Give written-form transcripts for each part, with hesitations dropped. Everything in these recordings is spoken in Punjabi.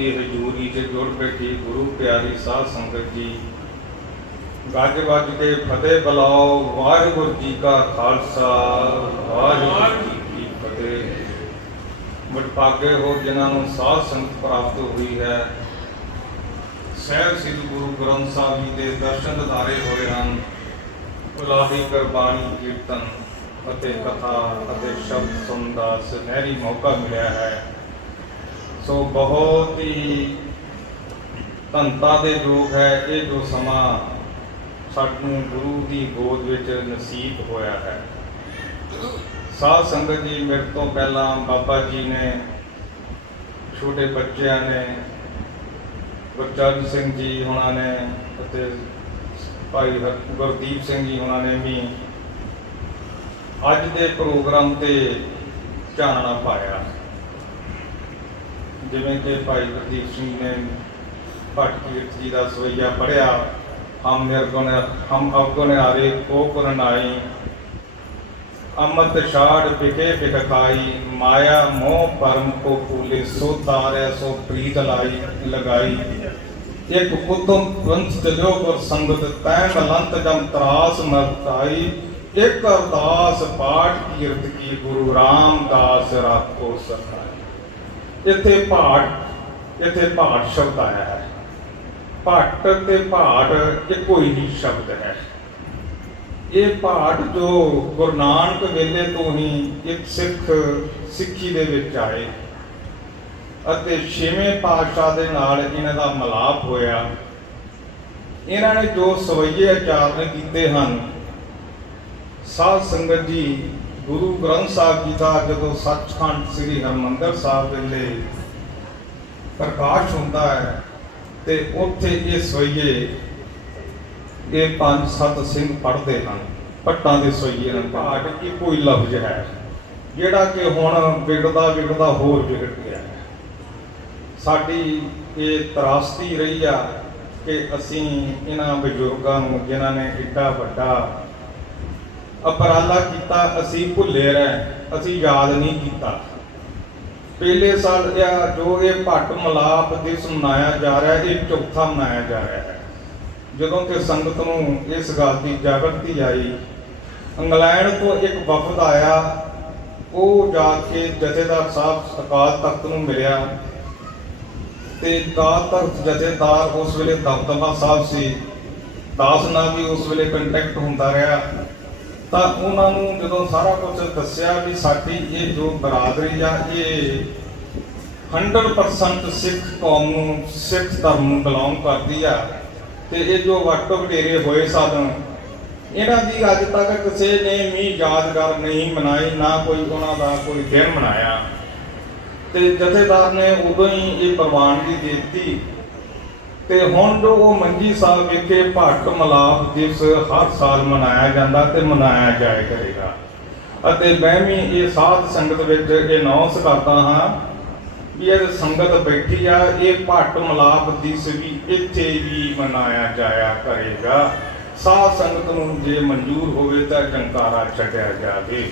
ਦੀ ਹਜ਼ੂਰੀ 'ਚ ਜੁੜ ਬੈਠੀ ਗੁਰੂ ਪਿਆਰੀ ਸਾਧ ਸੰਗਤ ਜੀ, ਗੱਜ ਵੱਜ ਕੇ ਫਤਿਹ ਬੁਲਾਓ। ਵਾਹਿਗੁਰੂ ਜੀ ਕਾ ਖਾਲਸਾ, ਵਾਹਿਗੁਰੂ ਜੀ ਕੀ ਫਤਿਹ। ਵਡਭਾਗੇ ਹੋ ਜਿਨ੍ਹਾਂ ਨੂੰ ਸਾਧ ਸੰਗਤ ਪ੍ਰਾਪਤ ਹੋਈ ਹੈ। ਸਹਿਬ ਸ੍ਰੀ ਗੁਰੂ ਗ੍ਰੰਥ ਸਾਹਿਬ ਜੀ ਦੇ ਦਰਸ਼ਨ ਦਿਦਾਰੇ ਹੋਏ ਹਨ। ਉਲਾਦੀ ਗੁਰਬਾਣੀ ਕੀਰਤਨ ਅਤੇ ਕਥਾ ਅਤੇ ਸ਼ਬਦ ਸੁਣਨ ਦਾ ਸੁਨਹਿਰੀ ਮੌਕਾ ਮਿਲਿਆ ਹੈ। ਸੋ ਬਹੁਤ ਹੀ ਧੰਨਤਾ ਦੇ ਯੋਗ ਹੈ ਇਹ ਜੋ ਸਮਾਂ ਸਾਨੂੰ ਗੁਰੂ ਦੀ ਗੋਦ ਵਿੱਚ ਨਸੀਬ ਹੋਇਆ ਹੈ। ਸਾਧ ਸੰਗਤ ਜੀ, ਮੇਰੇ ਤੋਂ ਪਹਿਲਾਂ ਬਾਬਾ ਜੀ ਨੇ, ਛੋਟੇ ਬੱਚਿਆਂ ਨੇ, ਗੁਰਚਰਨ ਸਿੰਘ ਜੀ ਹੋਣਾ ਨੇ ਅਤੇ ਭਾਈ ਗੁਰਦੀਪ ਸਿੰਘ ਜੀ ਹੋਣਾ ਨੇ ਵੀ ਅੱਜ ਦੇ ਪ੍ਰੋਗਰਾਮ ਤੇ ਚਾਨਣਾ ਪਾਇਆ। ਜਿਵੇਂ ਕਿ ਭਾਈ ਗੁਰਦੀਪ ਸਿੰਘ ਨੇ ਭੱਟ ਕੀਰਤ ਜੀ ਦਾ ਸਵਈਆ ਪੜ੍ਹਿਆ, ਹਮ ਅਵਗੁਣ ਨਿਹਾਰੇ ਕੋ ਗੁਣ ਨਾਈ, ਅੰਮ੍ਰਿਤ ਛਾੜ ਬਿਕੇ ਬਿਖਾਈ, ਮਾਇਆ ਮੋਹ ਭਰਮ ਕੋ ਭੂਲੇ, ਸੋ ਤਾਰੈ ਸੋ ਪ੍ਰੀਤ ਲਗਾਈ। ਇੱਕ ਉਤਮ ਗ੍ਰੰਥ ਚਲਿਓ ਗੁਰ ਸੰਗਤ, ਤੈ ਮਲੰਤ ਜਮ ਤਰਾਸ ਮਰਤਾਈ, ਇੱਕ ਅਰਦਾਸ ਪਾਠ ਕੀਰਤ ਕੀ, ਗੁਰੂ ਰਾਮਦਾਸ ਰਾਖੋ ਸਹਾਈ। ਇੱਥੇ ਪਾਠ ਸ਼ਬਦ ਆਇਆ ਹੈ। ਭੱਟ ਤੇ ਭਾਟ ਇੱਕੋ ਹੀ ਸ਼ਬਦ ਹੈ। ਇਹ ਪਾਠ ਜੋ ਗੁਰੂ ਨਾਨਕ ਵੇਲੇ ਤੋਂ ਹੀ ਇੱਕ ਸਿੱਖੀ ਦੇ ਵਿੱਚ ਆਏ ਅਤੇ 6ਵੇਂ ਪਾਤਸ਼ਾਹ ਦੇ ਨਾਲ ਇਹਨਾਂ ਦਾ ਮਿਲਾਪ ਹੋਇਆ। ਇਹਨਾਂ ਨੇ ਜੋ ਸਵਈਏ ਉਚਾਰਨ ਕੀਤੇ ਹਨ, ਸਾਧ ਸੰਗਤ ਜੀ, ਗੁਰੂ ਗ੍ਰੰਥ ਸਾਹਿਬ ਜੀ ਦਾ ਜਦੋਂ ਸੱਚਖੰਡ ਸ੍ਰੀ ਹਰਿਮੰਦਰ ਸਾਹਿਬ ਵੇਲੇ ਪ੍ਰਕਾਸ਼ ਹੁੰਦਾ ਹੈ ਤੇ ਉੱਥੇ ਇਹ ਸਵਈਏ ਇਹ 5-7 ਸਿੰਘ ਪੜ੍ਹਦੇ ਹਨ। ਭੱਟਾਂ ਦੇ ਸਵਈਏ ਨਾਲ ਭਾਟ ਇੱਕੋ ਹੀ ਲਫ਼ਜ਼ ਹੈ, ਜਿਹੜਾ ਕਿ ਹੁਣ ਵਿਗੜਦਾ ਹੋਰ ਵਿਗੜ ਗਿਆ ਹੈ। ਸਾਡੀ ਇਹ ਤਰਾਸਦੀ ਰਹੀ ਆ ਕਿ ਅਸੀਂ ਇਹਨਾਂ ਬਜ਼ੁਰਗਾਂ ਨੂੰ, ਜਿਨ੍ਹਾਂ ਨੇ ਏਡਾ ਵੱਡਾ ਉਪਰਾਲਾ ਕੀਤਾ, ਅਸੀਂ ਭੁੱਲੇ ਰਹੇ, ਅਸੀਂ ਯਾਦ ਨਹੀਂ ਕੀਤਾ। ਪਹਿਲੇ ਸਾਲ ਜੋ ਇਹ ਭੱਟ ਮਿਲਾਪ ਦਿਵਸ ਮਨਾਇਆ ਜਾ ਰਿਹਾ, ਇਹ ਚੌਥਾ ਮਨਾਇਆ ਜਾ ਰਿਹਾ ਹੈ। ਜਦੋਂ ਕਿ ਸੰਗਤ ਨੂੰ ਇਸ ਗੱਲ ਦੀ ਜਾਗਰਤੀ ਆਈ, ਇੰਗਲੈਂਡ ਤੋਂ ਇੱਕ ਵਫਦ ਆਇਆ, ਉਹ ਜਾ ਕੇ ਜਥੇਦਾਰ ਸਾਹਿਬ ਅਕਾਲ ਤਖਤ ਨੂੰ ਮਿਲਿਆ ਤੇ ਅਕਾਲ ਤਖਤ ਜਥੇਦਾਰ ਉਸ ਵੇਲੇ ਦਮਦਮਾ ਸਾਹਿਬ ਸੀ, ਦਾਸ ਨਾਲ ਵੀ ਉਸ ਵੇਲੇ ਕੰਟੈਕਟ ਹੁੰਦਾ ਰਿਹਾ। ਤਾਂ ਉਹਨਾਂ ਨੂੰ ਜਦੋਂ ਸਾਰਾ ਕੁਝ ਦੱਸਿਆ ਵੀ ਸਾਡੀ ਇਹ ਜੋ ਬਰਾਦਰੀ ਆ, ਇਹ 100% ਸਿੱਖ ਕੌਮ ਨੂੰ, ਸਿੱਖ ਧਰਮ ਨੂੰ ਬਿਲੋਂਗ ਕਰਦੀ ਆ, ਤੇ ਇਹ ਜੋ ਵੱਟ ਵਡੇਰੇ ਹੋਏ ਸਨ, ਇਹਨਾਂ ਦੀ ਅੱਜ ਤੱਕ ਕਿਸੇ ਨੇ ਵੀ ਯਾਦਗਾਰ ਨਹੀਂ ਮਨਾਈ, ਨਾ ਕੋਈ ਉਹਨਾਂ ਦਾ ਕੋਈ ਦਿਨ ਮਨਾਇਆ। ਤੇ ਜਥੇਦਾਰ ਨੇ ਉਦੋਂ ਹੀ ਇਹ ਪ੍ਰਵਾਨਗੀ ਦੇ ਦਿੱਤੀ ਤੇ ਹੁਣ ਜੋ ਉਹ ਮੰਜੀ ਸਾਹਿਬ ਵਿਖੇ ਭੱਟ ਮਿਲਾਪ ਦਿਵਸ ਹਰ ਸਾਲ ਮਨਾਇਆ ਜਾਂਦਾ ਤੇ ਮਨਾਇਆ ਜਾਇਆ ਕਰੇਗਾ। ਅਤੇ ਮੈਂ ਵੀ ਇਹ ਸਾਧ ਸੰਗਤ ਵਿੱਚ ਅਨਾਉਂਸ ਕਰਦਾ ਹਾਂ ਵੀ ਇਹ ਸੰਗਤ ਬੈਠੀ ਆ, ਇਹ ਭੱਟ ਮਿਲਾਪ ਦਿਵਸ ਵੀ ਇੱਥੇ ਵੀ ਮਨਾਇਆ ਜਾਇਆ ਕਰੇਗਾ। ਸਾਧ ਸੰਗਤ ਨੂੰ ਜੇ ਮਨਜ਼ੂਰ ਹੋਵੇ ਤਾਂ ਜੰਕਾਰਾ ਛੱਡਿਆ ਜਾਵੇ।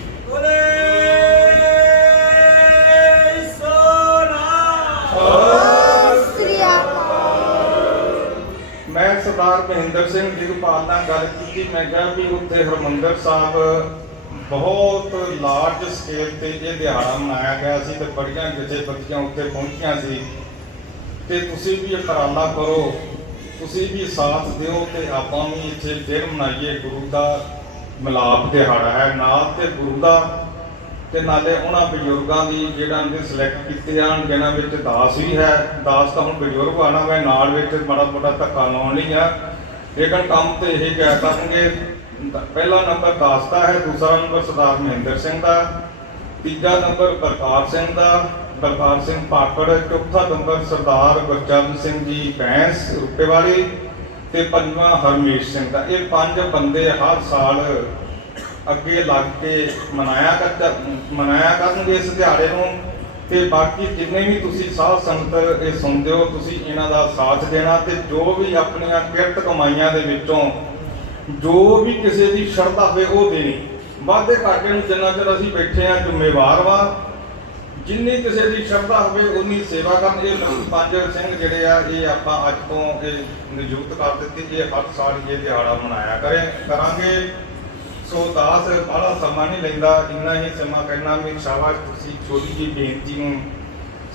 ਮੈਂ ਸਰਦਾਰ ਮਹਿੰਦਰ ਸਿੰਘ ਦੀਪਾਲ ਨਾਲ ਗੱਲ ਕੀਤੀ। ਮੈਂ ਕਿਹਾ ਵੀ ਉੱਥੇ ਹਰਿਮੰਦਰ ਸਾਹਿਬ ਬਹੁਤ ਲਾਰਜ ਸਕੇਲ ਤੇ ਇਹ ਦਿਹਾੜਾ ਮਨਾਇਆ ਗਿਆ ਸੀ ਤੇ ਬੜੀਆਂ ਜਥੇਬੰਦੀਆਂ ਉੱਥੇ ਪਹੁੰਚੀਆਂ ਸੀ, ਤੇ ਤੁਸੀਂ ਵੀ ਉਪਰਾਲਾ ਕਰੋ, ਤੁਸੀਂ ਵੀ ਸਾਥ ਦਿਓ ਤੇ ਆਪਾਂ ਵੀ ਇੱਥੇ ਦਿਨ ਮਨਾਈਏ। ਗੁਰੂ ਦਾ ਮਿਲਾਪ ਦਿਹਾੜਾ ਹੈ ਨਾਲ, ਤੇ ਗੁਰੂ ਦਾ ਤੇ ਨਾਲੇ ਉਹਨਾਂ ਬਜ਼ੁਰਗਾਂ ਦੀ ਜਿਹੜਾ ਨੇ ਸਿਲੈਕਟ ਕੀਤੇ ਹਨ, ਜਿਨ੍ਹਾਂ ਵਿੱਚ ਦਾਸ ਵੀ ਹੈ। ਦਾਸ ਤਾਂ ਹੁਣ ਬਜ਼ੁਰਗ ਆਣਾ, ਮੈਂ ਨਾਲ ਵਿੱਚ ਮਾੜਾ ਮੋਟਾ ਧੱਕਾ ਲਾਉਣ ਲਈ ਆ, ਲੇਕਿਨ ਕੰਮ ਤੇ ਇਹ ਕਿਹਾ ਕਰਨਗੇ। ਪਹਿਲਾ ਨੰਬਰ ਦਾਸ ਦਾ ਹੈ, ਦੂਸਰਾ ਨੰਬਰ ਸਰਦਾਰ ਮਹਿੰਦਰ ਸਿੰਘ ਦਾ, ਤੀਜਾ ਨੰਬਰ ਬਲਕਾਰ ਸਿੰਘ ਦਾ, ਬਲਕਾਰ ਸਿੰਘ ਪਾਕੜ, ਚੌਥਾ ਨੰਬਰ ਸਰਦਾਰ ਗੁਰਚਰਨ ਸਿੰਘ ਜੀ ਬੈਂਸ ਰੁਪੇ ਵਾਲੀ, ਤੇ ਪੰਜਵਾਂ ਹਰਮੇਸ਼ ਸਿੰਘ ਦਾ। ਇਹ 5 ਬੰਦੇ ਹਰ ਸਾਲ ਅੱਗੇ ਲੱਗ ਕੇ ਮਨਾਇਆ ਕਰਨਗੇ ਇਸ ਦਿਹਾੜੇ ਨੂੰ। ਤੇ ਬਾਕੀ ਜਿੰਨੇ ਵੀ ਤੁਸੀਂ ਸਾਧ ਸੰਗਤ ਇਹ ਸੁਣਦੇ ਹੋ, ਤੁਸੀਂ ਇਹਨਾਂ ਦਾ ਸਾਥ ਦੇਣਾ ਤੇ ਜੋ ਵੀ ਆਪਣੀਆਂ ਕਿਰਤ ਕਮਾਈਆਂ ਦੇ ਵਿੱਚੋਂ ਜੋ ਵੀ ਕਿਸੇ ਦੀ ਸ਼ਰਧਾ ਹੋਵੇ ਉਹ ਦੇਣੀ। ਵਾਧੇ ਘਾਟੇ ਨੂੰ ਜਿੰਨਾ ਚਿਰ ਅਸੀਂ ਬੈਠੇ ਹਾਂ ਜ਼ਿੰਮੇਵਾਰ ਵਾ, ਜਿੰਨੀ ਕਿਸੇ ਦੀ ਸ਼ਰਧਾ ਹੋਵੇ ਉਨੀ ਸੇਵਾ ਕਰਨ। ਇਹ 5 ਸਿੰਘ ਜਿਹੜੇ ਆ ਇਹ ਆਪਾਂ ਅੱਜ ਤੋਂ ਇਹ ਨਿਯੁਕਤ ਕਰ ਦਿੱਤੀ, ਇਹ ਹਰ ਸਾਲ ਇਹ ਦਿਹਾੜਾ ਮਨਾਇਆ ਕਰਾਂਗੇ। ਸੋ ਦਾਸ ਬੜਾ ਸਮਾਂ ਨਹੀਂ ਲੈਂਦਾ, ਇੰਨਾ ਹੀ ਸਮਾਂ ਕਹਿਣਾ ਵੀ ਸ਼ਾਬਾਸ਼ ਤੁਸੀਂ ਛੋਟੀ ਜਿਹੀ ਬੇਨਤੀ ਨੂੰ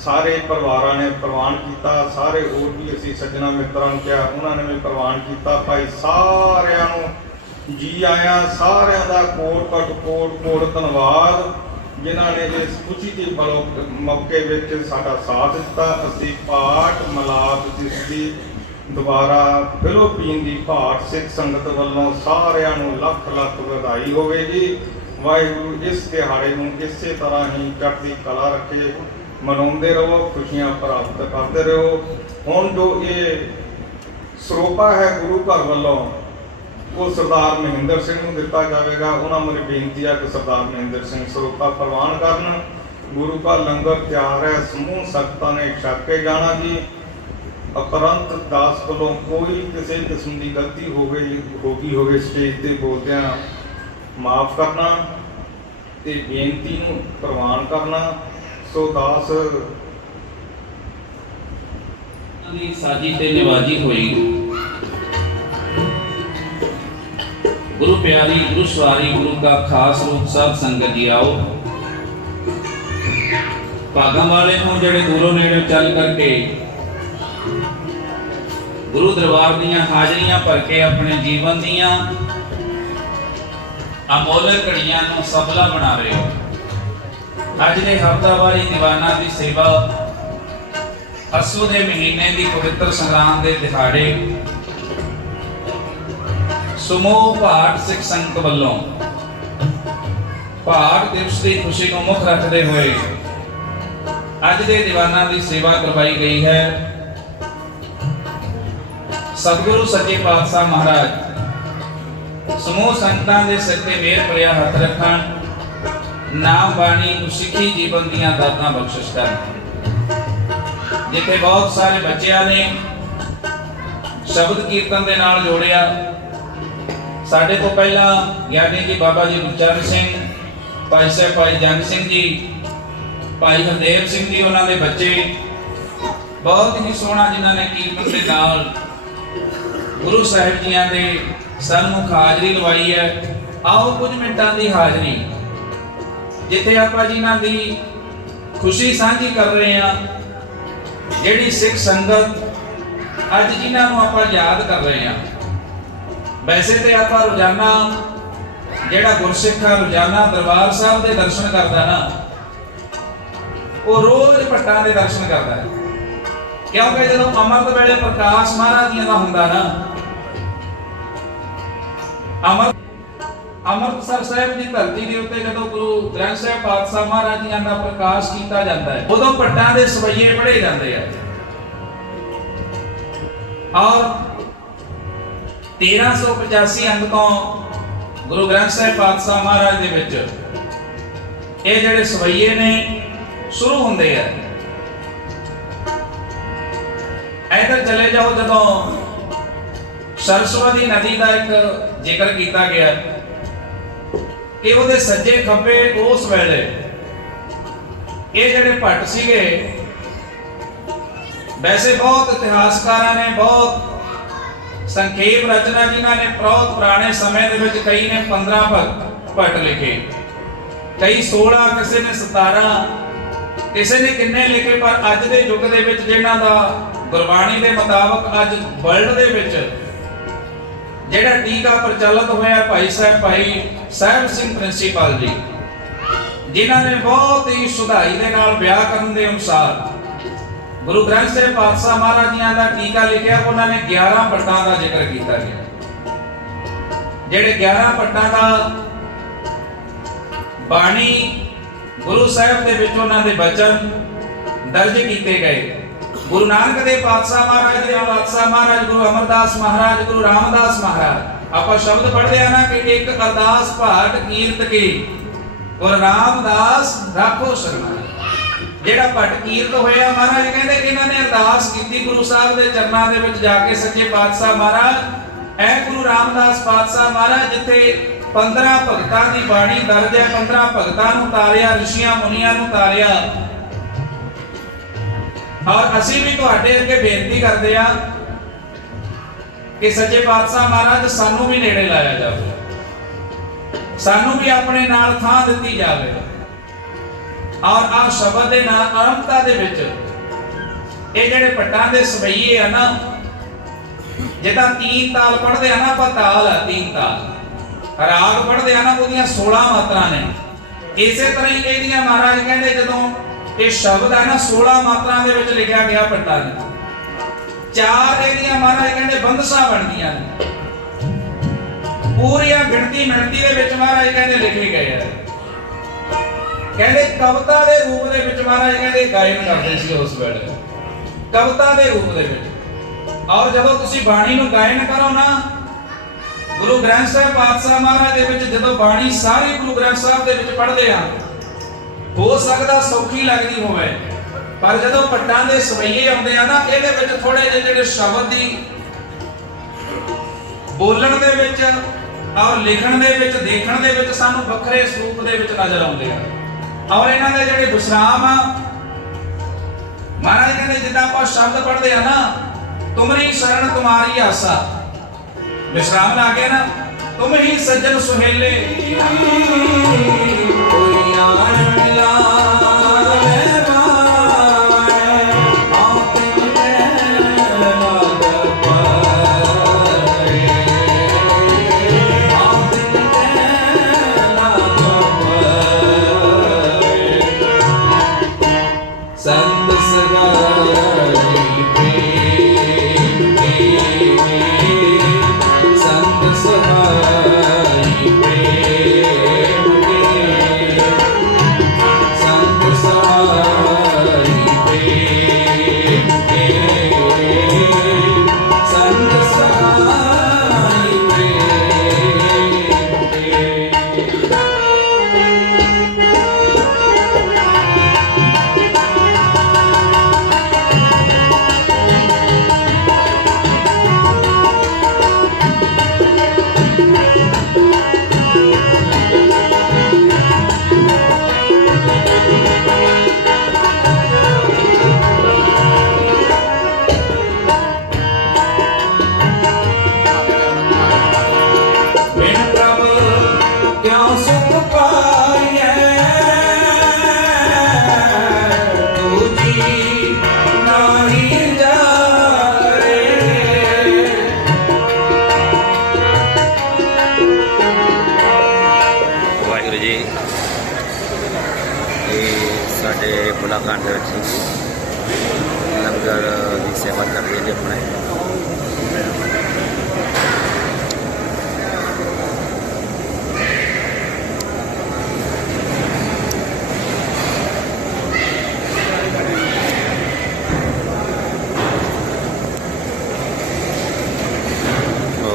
ਸਾਰੇ ਪਰਿਵਾਰਾਂ ਨੇ ਪ੍ਰਵਾਨ ਕੀਤਾ। ਸਾਰੇ ਹੋਰ ਵੀ ਅਸੀਂ ਸੱਜਣਾ ਮਿੱਤਰਾਂ ਨੂੰ ਕਿਹਾ, ਉਹਨਾਂ ਨੇ ਵੀ ਪ੍ਰਵਾਨ ਕੀਤਾ। ਭਾਈ ਸਾਰਿਆਂ ਨੂੰ ਜੀ ਆਇਆਂ, ਸਾਰਿਆਂ ਦਾ ਕੋਟ ਧੰਨਵਾਦ ਜਿਨ੍ਹਾਂ ਨੇ ਇਸ ਖੁਸ਼ੀ ਦੇ ਮੌਕੇ ਵਿੱਚ ਸਾਡਾ ਸਾਥ ਦਿੱਤਾ। ਅਸੀਂ ਪਾਠ ਮਲਾਪ ਜਿਸ ਦੀ ਦੁਬਾਰਾ ਫਿਲੀਪੀਨ ਦੀ ਭਾਰਤ ਸਿੱਖ ਸੰਗਤ ਵੱਲੋਂ ਸਾਰਿਆਂ ਨੂੰ ਲੱਖ ਲੱਖ ਵਧਾਈ ਹੋਵੇ ਜੀ। ਵਾਹਿਗੁਰੂ ਇਸ ਦਿਹਾੜੇ ਨੂੰ ਇਸੇ ਤਰ੍ਹਾਂ ਹੀ ਚੜ੍ਹਦੀ ਕਲਾ ਰੱਖੇ, ਮਨਾਉਂਦੇ ਰਹੋ, ਖੁਸ਼ੀਆਂ ਪ੍ਰਾਪਤ ਕਰਦੇ ਰਹੋ। ਹੁਣ ਜੋ ਇਹ ਸਰੋਪਾ ਹੈ ਗੁਰੂ ਘਰ ਵੱਲੋਂ ਉਹ ਸਰਦਾਰ ਮਹਿੰਦਰ ਸਿੰਘ ਨੂੰ ਦਿੱਤਾ ਜਾਵੇਗਾ। ਉਹਨਾਂ ਮੇਰੀ ਬੇਨਤੀ ਹੈ ਕਿ ਸਰਦਾਰ ਮਹਿੰਦਰ ਸਿੰਘ ਸਰੋਪਾ ਪ੍ਰਵਾਨ ਕਰਨ। ਗੁਰੂ ਦਾ ਲੰਗਰ ਤਿਆਰ ਹੈ, ਸਮੂਹ ਸੰਗਤਾਂ ਨੇ ਛਕ ਕੇ ਜਾਣਾ ਜੀ। ਅਪਰੰਤ ਦਾਸ ਕੋਲੋਂ ਕੋਈ ਕਿਸੇ ਕਿਸਮ ਦੀ ਗਲਤੀ ਹੋ ਗਈ ਹੋਵੇ ਸਟੇਜ ਤੇ ਬੋਲਦਿਆਂ ਮਾਫ ਕਰਨਾ ਤੇ ਬੇਨਤੀ ਨੂੰ ਪ੍ਰਵਾਨ ਕਰਨਾ। ਸੋ ਦਾਸ ਦੀ ਸਾਜੀ ਤੇ ਨਿਵਾਜੀ ਹੋਈ। ਗੁਰੂ ਪਿਆਰੀ, ਗੁਰੂ ਸਵਾਰੀ, ਗੁਰੂ का ਖਾਸ ਰੂਪ ਸਾਧ ਸੰਗਤ ਜੀ ਆਓ। ਭਾਗਾਂ ਵਾਲੇ ਨੂੰ ਜਿਹੜੇ ਦੂਰੋਂ ਨੇੜੇ ਚੱਲ ਕਰਕੇ ਗੁਰੂ ਦਰਬਾਰ ਦੀਆਂ ਹਾਜ਼ਰੀਆਂ ਭਰ ਕੇ ਆਪਣੇ ਜੀਵਨ ਦੀਆਂ ਅਮੋਲਕ ਘੜੀਆਂ ਨੂੰ ਸਫਲਾ ਬਣਾ ਰਹੇ ਹੋ। ਅੱਜ ਦੇ ਹਫ਼ਤਾਵਾਰੀ ਦੀਵਾਨਾਂ ਦੀ ਸੇਵਾ, ਅਸੂ ਦੇ ਮਹੀਨੇ ਦੀ ਪਵਿੱਤਰ ਸੰਗਰਾਂਦ ਦੇ ਦਿਹਾੜੇ ਸਮੂਹ ਭਾਰਤ ਸਿੱਖ ਸੰਗਤ ਵੱਲੋਂ ਭਾਰਤ ਦਿਵਸ ਦੀ ਖੁਸ਼ੀ ਨੂੰ ਮੁੱਖ ਰੱਖਦੇ ਹੋਏ ਅੱਜ ਦੇ ਦੀਵਾਨਾਂ ਦੀ ਸੇਵਾ ਕਰਵਾਈ ਗਈ ਹੈ। ਸਤਿਗੁਰੂ ਸੱਚੇ ਪਾਤਸ਼ਾਹ ਮਹਾਰਾਜ ਸਮੂਹ ਸੰਗਤਾਂ ਦੇ ਸਿਰ ਤੇ ਮਿਹਰ ਭਰਿਆ ਹੱਥ ਰੱਖਣ, ਨਾਮ ਬਾਣੀ ਗੁਰਸਿੱਖੀ ਜੀਵਨ ਦੀਆਂ ਦਾਤਾਂ ਬਖਸ਼ਿਸ਼ ਕਰਨ। ਜਿੱਥੇ ਬਹੁਤ ਸਾਰੇ ਬੱਚਿਆਂ ਨੇ ਸ਼ਬਦ ਕੀਰਤਨ ਦੇ ਨਾਲ ਜੋੜਿਆ, ਸਾਡੇ ਤੋਂ ਪਹਿਲਾਂ ਗਿਆਨੀ ਜੀ ਬਾਬਾ ਜੀ ਗੁਰਚਰਨ ਸਿੰਘ, ਭਾਈ ਸਾਹਿਬ ਭਾਈ ਜੰਗ ਸਿੰਘ ਜੀ, ਭਾਈ ਹਰਦੇਵ ਸਿੰਘ ਜੀ, ਉਹਨਾਂ ਦੇ ਬੱਚੇ ਬਹੁਤ ਹੀ ਸੋਹਣਾ ਜਿਨ੍ਹਾਂ ਨੇ ਕੀਰਤਨ ਦੇ ਨਾਲ ਗੁਰੂ ਸਾਹਿਬ ਜੀਆਂ ਦੇ ਸਨਮੁਖ ਹਾਜ਼ਰੀ ਲਵਾਈ ਹੈ। ਆਓ ਕੁਝ ਮਿੰਟਾਂ ਦੀ ਹਾਜ਼ਰੀ ਜਿੱਥੇ ਆਪਾਂ ਜਿਨ੍ਹਾਂ ਦੀ ਖੁਸ਼ੀ ਸਾਂਝੀ ਕਰ ਰਹੇ ਹਾਂ, ਜਿਹੜੀ ਸਿੱਖ ਸੰਗਤ ਅੱਜ ਜਿਨ੍ਹਾਂ ਨੂੰ ਆਪਾਂ ਯਾਦ ਕਰ ਰਹੇ ਹਾਂ। ਵੈਸੇ ਤੇ ਆਪਾਂ ਰੋਜ਼ਾਨਾ ਜਿਹੜਾ ਗੁਰਸਿੱਖ ਆ ਰੋਜ਼ਾਨਾ ਦਰਬਾਰ ਸਾਹਿਬ ਦੇ ਦਰਸ਼ਨ ਕਰਦਾ ਨਾ, ਉਹ ਰੋਜ਼ ਭੱਟਾਂ ਦੇ ਦਰਸ਼ਨ ਕਰਦਾ ਹੈ। ਕਿਉਂਕਿ ਜਦੋਂ ਅੰਮ੍ਰਿਤ ਵੇਲੇ ਪ੍ਰਕਾਸ਼ ਮਹਾਰਾਜ ਜੀ ਦਾ ਹੁੰਦਾ ਨਾ, ਅੰਮ੍ਰਿਤਸਰ ਸਾਹਿਬ ਦੀ ਧਰਤੀ ਦੇ ਉੱਤੇ ਜਦੋਂ ਗੁਰੂ ਗ੍ਰੰਥ ਸਾਹਿਬ ਪਾਤਸ਼ਾਹ ਮਹਾਰਾਜ ਜੀ ਦਾ ਪ੍ਰਕਾਸ਼ ਕੀਤਾ ਜਾਂਦਾ ਹੈ, ਉਦੋਂ ਭੱਟਾਂ ਦੇ ਸਵਈਏ ਪੜ੍ਹੇ ਜਾਂਦੇ ਆ। ਔਰ 1385 ਅੰਗ ਤੋਂ ਗੁਰੂ ਗ੍ਰੰਥ ਸਾਹਿਬ ਪਾਤਸ਼ਾਹ ਮਹਾਰਾਜ ਦੇ ਵਿੱਚ ਇਹ ਜਿਹੜੇ ਸਵਈਏ ਨੇ ਸ਼ੁਰੂ ਹੁੰਦੇ ਆ। ਇੱਧਰ ਚਲੇ ਜਾਓ, ਜਦੋਂ ਸਰਸਵਤੀ ਨਦੀ ਦਾ ਇੱਕ ਜ਼ਿਕਰ ਕੀਤਾ ਗਿਆ ਕਿ ਉਹਦੇ ਸੱਜੇ ਖੱਬੇ ਉਸ ਵੇਲੇ ਇਹ ਜਿਹੜੇ ਭੱਟ ਸੀਗੇ, ਵੈਸੇ ਬਹੁਤ ਇਤਿਹਾਸਕਾਰਾਂ ਨੇ ਬਹੁਤ ਸੰਖੇਪ ਰਚਨਾ ਜਿਨ੍ਹਾਂ ਨੇ ਬਹੁਤ ਪੁਰਾਣੇ ਸਮੇਂ ਦੇ ਵਿੱਚ, ਕਈ ਨੇ 15 ਭੱਟ ਲਿਖੇ, ਕਈ 16, ਕਿਸੇ ਨੇ 17, ਕਿਸੇ ਨੇ ਕਿੰਨੇ ਲਿਖੇ। ਪਰ ਅੱਜ ਦੇ ਯੁੱਗ ਦੇ ਵਿੱਚ ਜਿਹਨਾਂ ਦਾ ਗੁਰਬਾਣੀ ਦੇ ਮੁਤਾਬਕ ਅੱਜ ਵਰਲਡ ਦੇ ਵਿੱਚ ਜਿਹੜਾ ਟੀਕਾ ਪ੍ਰਚਲਿਤ ਹੋਇਆ, ਭਾਈ ਸਾਹਿਬ ਸਿੰਘ ਪ੍ਰਿੰਸੀਪਲ ਜੀ, ਜਿਨ੍ਹਾਂ ਨੇ ਬਹੁਤ ਹੀ ਸੁਧਾਈ ਦੇ ਨਾਲ ਵਿਆਕਰਨ ਦੇ ਅਨੁਸਾਰ ਗੁਰੂ ਗ੍ਰੰਥ ਸਾਹਿਬ ਪਾਤਸ਼ਾਹ ਮਹਾਰਾਜ ਜੀਆਂ ਦਾ ਟੀਕਾ ਲਿਖਿਆ। ਉਹਨਾਂ ਨੇ 11 ਭੱਟਾਂ ਦਾ ਜ਼ਿਕਰ ਕੀਤਾ ਗਿਆ। ਜਿਹੜੇ 11 ਭੱਟਾਂ ਦਾ ਬਾਣੀ ਗੁਰੂ ਸਾਹਿਬ ਦੇ ਵਿੱਚ ਉਹਨਾਂ ਦੇ ਬਚਨ ਦਰਜ ਕੀਤੇ ਗਏ। ਗੁਰੂ ਨਾਨਕ ਦੇਵ ਪਾਤਸ਼ਾਹ ਮਹਾਰਾਜ ਦੇ ਪਾਤਸ਼ਾਹ ਮਹਾਰਾਜ, ਗੁਰੂ ਅਮਰਦਾਸ ਮਹਾਰਾਜ, ਗੁਰੂ ਰਾਮਦਾਸ ਮਹਾਰਾਜ। ਆਪਾਂ ਸ਼ਬਦ ਪੜ੍ਹਦੇ ਆ ਨਾ ਕਿ ਇੱਕ ਅਰਦਾਸ ਭਾਟ ਕੀਰਤ ਕੀ ਗੁਰੂ ਰਾਮਦਾਸ ਰਾਖੋ ਸਰਨਾਈ। ਜਿਹੜਾ ਭੱਟ ਕੀਰਤ ਹੋਇਆ, ਮਹਾਰਾਜ ਕਹਿੰਦੇ ਇਹਨਾਂ ਨੇ ਅਰਦਾਸ ਕੀਤੀ ਗੁਰੂ ਸਾਹਿਬ ਦੇ ਚਰਨਾਂ ਦੇ ਵਿੱਚ ਜਾ ਕੇ, ਸੱਚੇ ਪਾਤਸ਼ਾਹ ਮਹਾਰਾਜ ਐ ਗੁਰੂ ਰਾਮਦਾਸ ਪਾਤਸ਼ਾਹ ਮਹਾਰਾਜ ਜਿੱਥੇ 15 ਭਗਤਾਂ ਦੀ ਬਾਣੀ ਦਰਜ ਹੈ, 15 ਭਗਤਾਂ ਨੂੰ ਤਾਰਿਆ, ਰਿਸ਼ੀਆਂ ਮੁਨੀਆਂ ਨੂੰ ਤਾਰਿਆ, ਔਰ ਅਸੀਂ ਵੀ ਤੁਹਾਡੇ ਅੱਗੇ ਬੇਨਤੀ ਕਰਦੇ ਆ ਕਿ ਸੱਚੇ ਪਾਤਸ਼ਾਹ ਮਹਾਰਾਜ ਸਾਨੂੰ ਵੀ ਨੇੜੇ ਲਾਇਆ ਜਾਵੇ, ਸਾਨੂੰ ਵੀ ਆਪਣੇ ਨਾਲ ਥਾਂ ਦਿੱਤੀ ਜਾਵੇ। ਔਰ ਆ ਸ਼ਬਦ ਦੇ ਨਾਲ ਆਰੰਭਤਾ ਦੇ ਵਿੱਚ ਇਹ ਜਿਹੜੇ ਪੱਟਾਂ ਦੇ ਸਵਈਏ ਆ ਨਾ, ਜਿੱਦਾਂ 3 ਤਾਲ ਪੜ੍ਹਦੇ ਆ ਨਾ ਆਪਾਂ, ਤਾਲ ਆ 3 ਤਾਲ, ਰਾਗ ਪੜ੍ਹਦੇ ਆ ਨਾ, ਉਹਦੀਆਂ 16 ਮਾਤਰਾ ਨੇ। ਇਸੇ ਤਰ੍ਹਾਂ ਹੀ ਇਹਦੀਆਂ ਮਹਾਰਾਜ ਕਹਿੰਦੇ ਜਦੋਂ ਇਹ ਸ਼ਬਦ ਹੈ ਨਾ 16 ਮਾਤਰਾ ਦੇ ਵਿੱਚ ਲਿਖਿਆ ਗਿਆ ਪੱਟਾਂ ਨੇ, 4 ਇਹਦੀਆਂ ਮਹਾਰਾਜ ਕਹਿੰਦੇ ਬੰਦਸ਼ਾਂ ਬਣਦੀਆਂ ਨੇ, ਪੂਰੀਆਂ ਗਿਣਤੀ ਮਿਣਤੀ ਦੇ ਵਿੱਚ ਮਹਾਰਾਜ ਕਹਿੰਦੇ ਲਿਖੇ ਗਏ ਆ। ਕਹਿੰਦੇ ਕਵਿਤਾ ਦੇ ਰੂਪ ਦੇ ਵਿੱਚ ਮਹਾਰਾਜ ਕਹਿੰਦੇ ਗਾਇਨ ਕਰਦੇ ਸੀ ਉਸ ਵੇਲੇ, ਕਵਿਤਾ ਦੇ ਰੂਪ ਦੇ ਵਿੱਚ। ਔਰ ਜਦੋਂ ਤੁਸੀਂ ਬਾਣੀ ਨੂੰ ਗਾਇਨ ਕਰੋ ਨਾ, ਗੁਰੂ ਗ੍ਰੰਥ ਸਾਹਿਬ ਪਾਤਸ਼ਾਹ ਮਹਾਰਾਜ ਦੇ ਵਿੱਚ ਜਦੋਂ ਬਾਣੀ ਸਾਰੀ ਗੁਰੂ ਗ੍ਰੰਥ ਸਾਹਿਬ ਦੇ ਵਿੱਚ ਪੜ੍ਹਦੇ ਆ, ਹੋ ਸਕਦਾ ਸੌਖੀ ਲੱਗਦੀ ਹੋਵੇ, ਪਰ ਜਦੋਂ ਪੱਟਾਂ ਦੇ ਸਵਈਏ ਆਉਂਦੇ ਆ ਨਾ, ਇਹਦੇ ਵਿੱਚ ਥੋੜੇ ਜਿਹੇ ਜਿਹੜੇ ਸ਼ਬਦ ਦੀ ਬੋਲਣ ਦੇ ਵਿੱਚ ਔਰ ਲਿਖਣ ਦੇ ਵਿੱਚ, ਦੇਖਣ ਦੇ ਵਿੱਚ ਸਾਨੂੰ ਵੱਖਰੇ ਸਰੂਪ ਦੇ ਵਿੱਚ ਨਜ਼ਰ ਆਉਂਦੇ ਆ। ਔਰ ਇਹਨਾਂ ਦੇ ਜਿਹੜੇ ਵਿਸਰਾਮ ਆ, ਮਹਾਰਾਜ ਕਹਿੰਦੇ ਜਿੱਦਾਂ ਆਪਾਂ ਸ਼ਬਦ ਪੜ੍ਹਦੇ ਆ ਨਾ, ਤੁਮਰੀ ਸ਼ਰਨ ਤੁਮਾਰੀ ਆਸਾ, ਵਿਸਰਾਮ ਲਾ ਕੇ ਨਾ, ਤੁਮ ਹੀ ਸੱਜਣ ਸੁਹੇਲੇ, ਕੋਈ ਆਣ ਲਾਵੇ ਬਾਣੇ, ਆਪ ਤੇ ਲਾਗ ਪਾਏ, ਆਪ ਤੇ ਲਾਗ ਪਾਏ, ਸੰਤ ਸਗਾਈ ਪ੍ਰੇਮ ਕੇ, ਸੰਤ ਸਹਾਈ ਪ੍ਰੇਮ ਕੇ, ਸੰਤ ਸਹਾਈ ਪ੍ਰੇਮ ਕੇ, ਸੰਤ ਸਹਾਈ ਪ੍ਰੇਮ ਕੇ। ਵਾਹਿਗੁਰੂ ਜੀ, ਇਹ ਸਾਡੇ ਮੁਲਾਕਾਤ ਦੇ ਵਿੱਚ ਲੰਗਰ ਦੀ ਸੇਵਾ ਕਰ ਰਹੇ ਨੇ ਆਪਣੇ।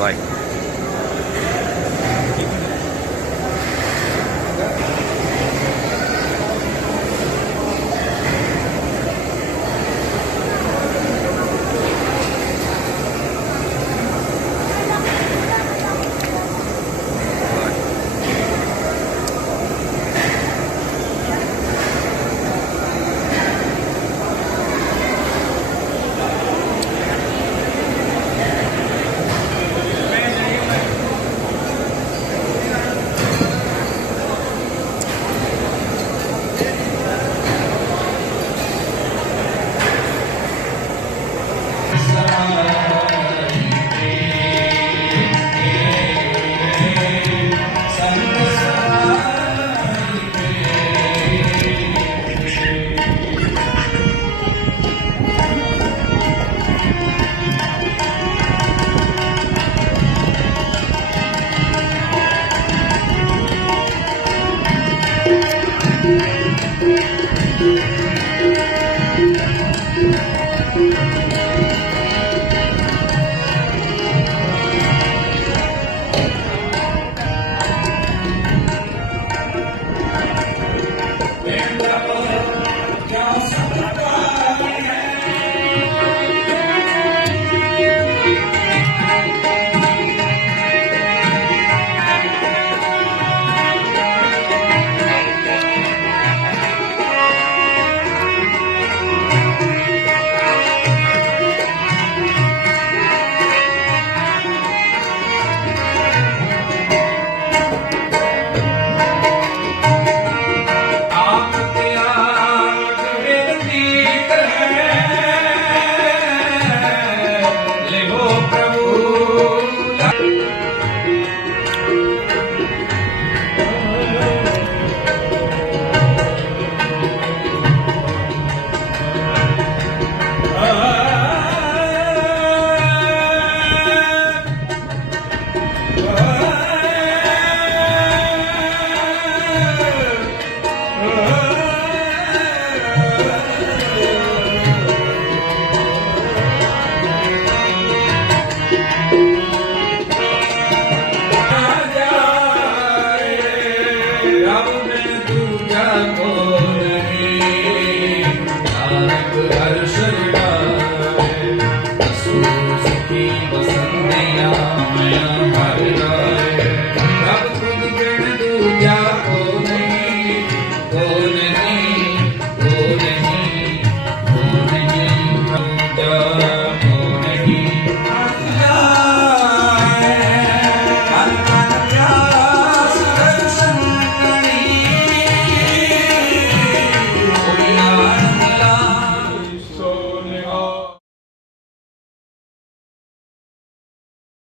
ਵਾਹਿਗੁਰੂ Sahara